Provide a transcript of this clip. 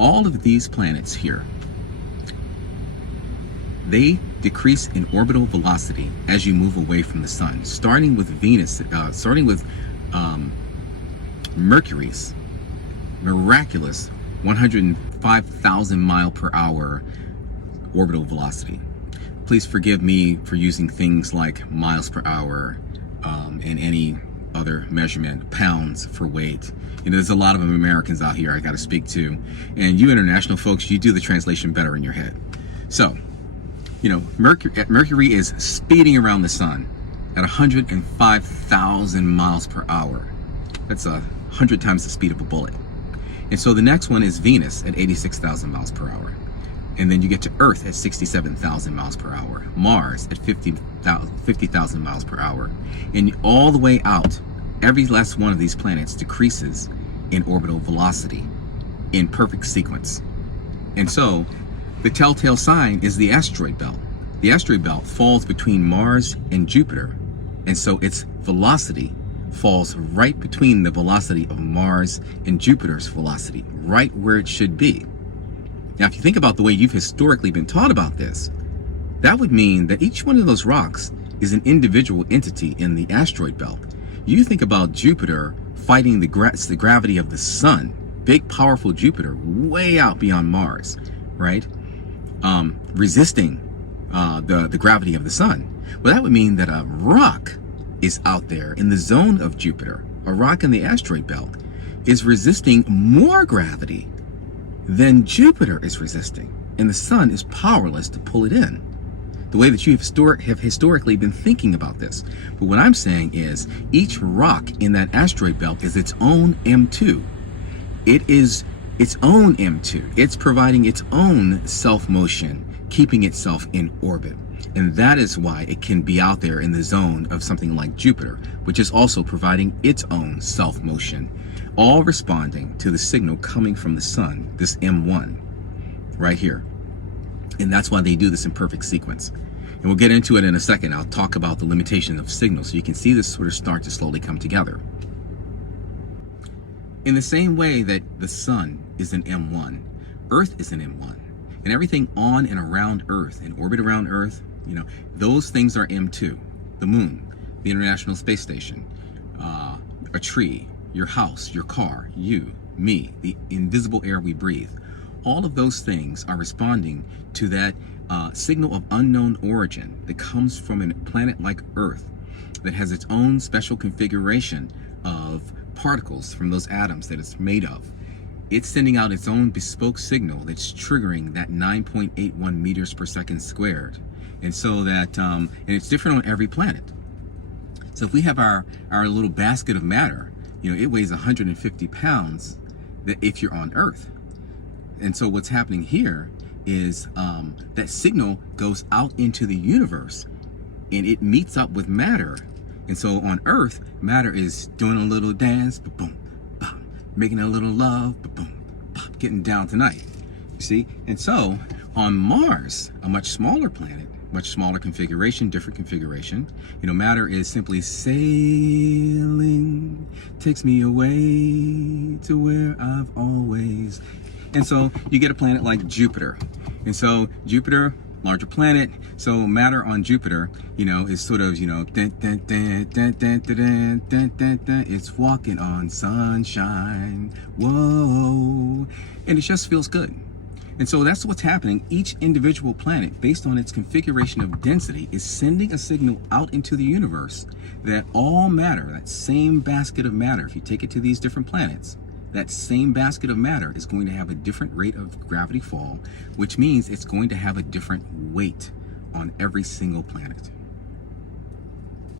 all of these planets here, they decrease in orbital velocity as you move away from the sun, starting with Venus, Mercury's miraculous 105,000 mile per hour orbital velocity. Please forgive me for using things like miles per hour and any other measurement, pounds for weight. You know, there's a lot of Americans out here I got to speak to, and you international folks, you do the translation better in your head. So, you know, Mercury is speeding around the sun at 105,000 miles per hour. That's 100 times the speed of a bullet. And so the next one is Venus at 86,000 miles per hour. And then you get to Earth at 67,000 miles per hour. Mars at 50,000 miles per hour. And all the way out, every last one of these planets decreases in orbital velocity in perfect sequence. And so the telltale sign is the asteroid belt. The asteroid belt falls between Mars and Jupiter. And so its velocity falls right between the velocity of Mars and Jupiter's velocity, right where it should be. Now, if you think about the way you've historically been taught about this, that would mean that each one of those rocks is an individual entity in the asteroid belt. You think about Jupiter fighting the gravity of the sun, big, powerful Jupiter, way out beyond Mars, right? Resisting the gravity of the sun. Well, that would mean that a rock is out there in the zone of Jupiter. A rock in the asteroid belt is resisting more gravity than Jupiter is resisting, and the sun is powerless to pull it in. The way that you have historically been thinking about this. But what I'm saying is each rock in that asteroid belt is its own M2. It is its own M2. It's providing its own self-motion, keeping itself in orbit. And that is why it can be out there in the zone of something like Jupiter, which is also providing its own self-motion, all responding to the signal coming from the sun, this M1, right here. And that's why they do this in perfect sequence. And we'll get into it in a second. I'll talk about the limitation of signals so you can see this sort of start to slowly come together. In the same way that the sun is an M1, Earth is an M1. And everything on and around Earth, in orbit around Earth, you know, those things are M2. The moon, the International Space Station, a tree, your house, your car, you, me, the invisible air we breathe. All of those things are responding to that signal of unknown origin that comes from a planet like Earth that has its own special configuration of particles from those atoms that it's made of. It's sending out its own bespoke signal that's triggering that 9.81 meters per second squared. And so that, and it's different on every planet. So if we have our little basket of matter, you know, it weighs 150 pounds if you're on Earth. And so what's happening here is that signal goes out into the universe and it meets up with matter. And so on Earth, matter is doing a little dance, boom, bam, making a little love, boom, pop, getting down tonight. You see? And so on Mars, a much smaller planet, much smaller configuration, different configuration, you know, matter is simply sailing, takes me away to where I've always. And so you get a planet like Jupiter. And so Jupiter, larger planet, so matter on Jupiter, you know, is sort of, you know, it's walking on sunshine, whoa, and it just feels good. And so that's what's happening. Each individual planet, based on its configuration of density, is sending a signal out into the universe that all matter, that same basket of matter, if you take it to these different planets, that same basket of matter is going to have a different rate of gravity fall, which means it's going to have a different weight on every single planet.